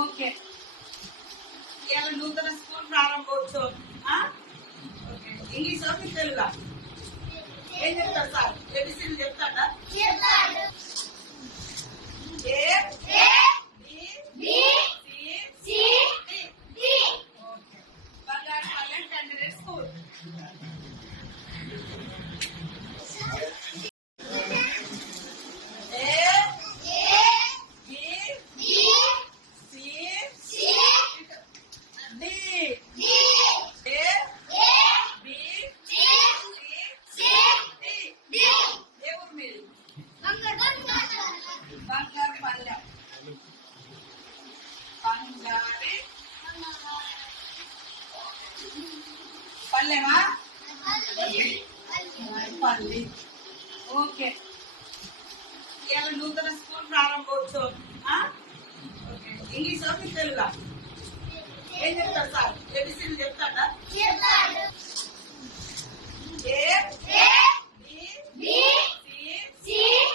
ఓకే. ఇవాళ నూతన స్కూల్ ప్రారంభోత్సవం. ఓకే. ఇంగ్లీష్ మీకు తెలుగా ఏం చెప్తారు సార్? ఏబిసిడి చెప్తాడా? బంగారుపల్లెం క్యాండిడేట్ స్కూల్. పల్లెమా? పల్లి. ఓకే. ఇవాళ నూతన స్కూల్ ప్రారంభోత్సవం. ఓకే. ఇంగ్లీష్ మీకు తెలుగా ఏం చెప్తారు సార్? ఏబిసిడి చెప్తాడా? A B C